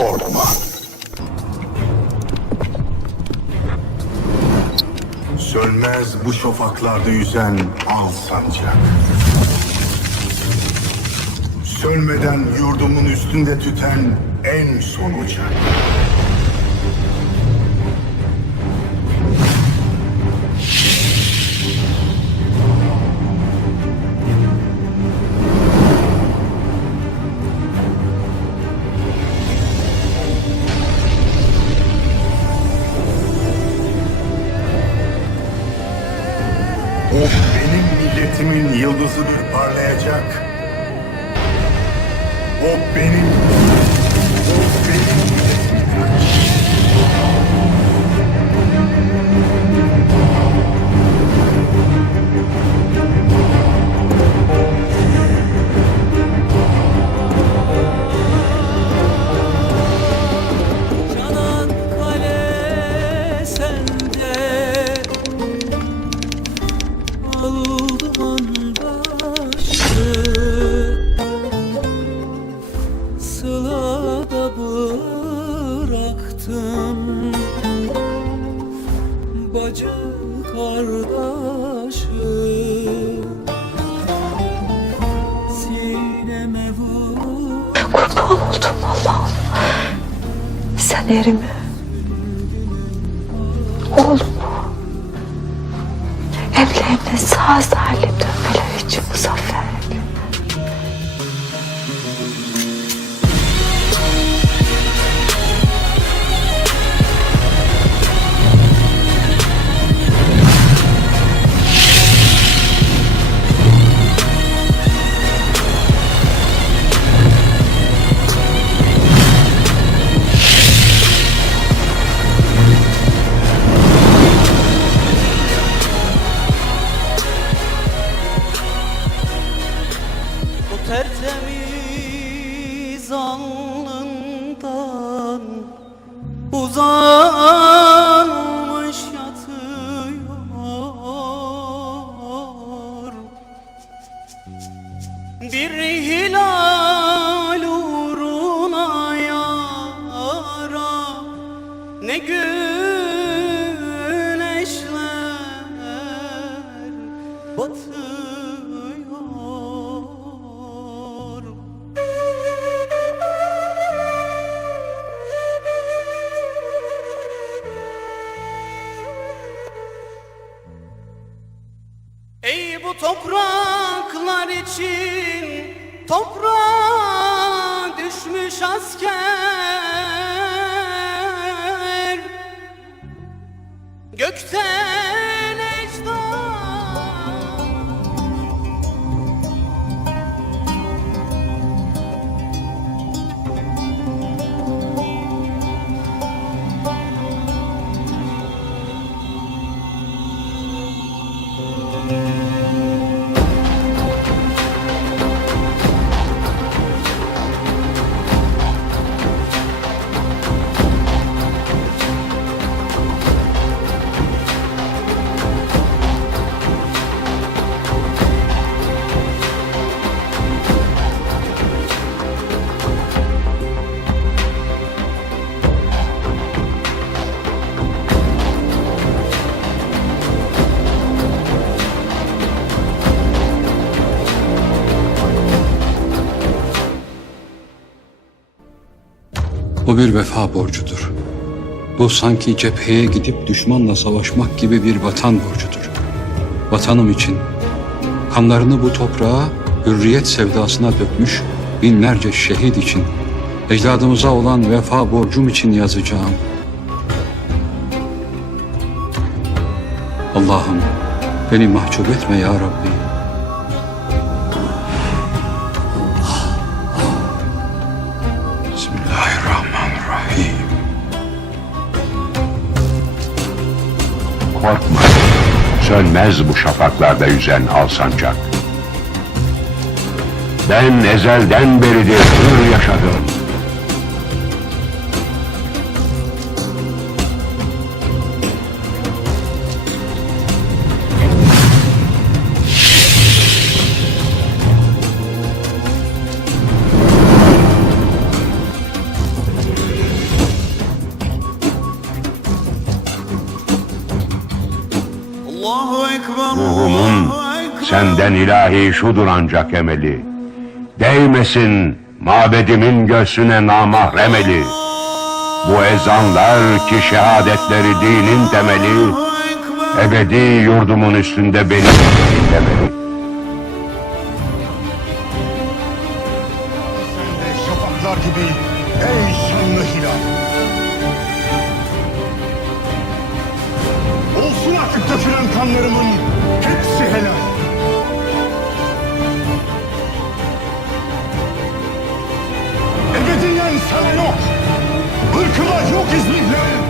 Korkma. Sönmez bu şafaklarda yüzen al sancak. Sönmeden yurdumun üstünde tüten en son ocak. Milletimin yıldızı bir parlayacak. O benim, o benim Kurban oldum Allah'ım. Sen erimi, oğlumu, evlerine sağ salim dönmeleri için muzaffer eyle. Tertemiz alnından uzanmış yatıyor. Bir hilal uğruna yara ne güneşler batıyor bu topraklar için toprağa düşmüş asker. Gökten Bu bir vefa borcudur. Bu sanki cepheye gidip düşmanla savaşmak gibi bir vatan borcudur. Vatanım için kanlarını bu toprağa hürriyet sevdasına dökmüş binlerce şehit için ecdadımıza olan vefa borcum için yazacağım. Allah'ım beni mahcup etme ya Rabbi. Korkma. Sönmez bu şafaklarda yüzen al sancak. Ben ezelden beridir hür yaşadım. Ruhumun senden ilahi şudur ancak emeli. Değmesin mabedimin göğsüne namahrem eli. Bu ezanlar ki şehadetleri dinin temeli, ebedi yurdumun üstünde benim demeli. Sen de şafaklar gibi ey şanlı hilal. Artık dökülen kanlarımın hepsi helal. Ebediyen sana yok. Irkıma yok izniyle.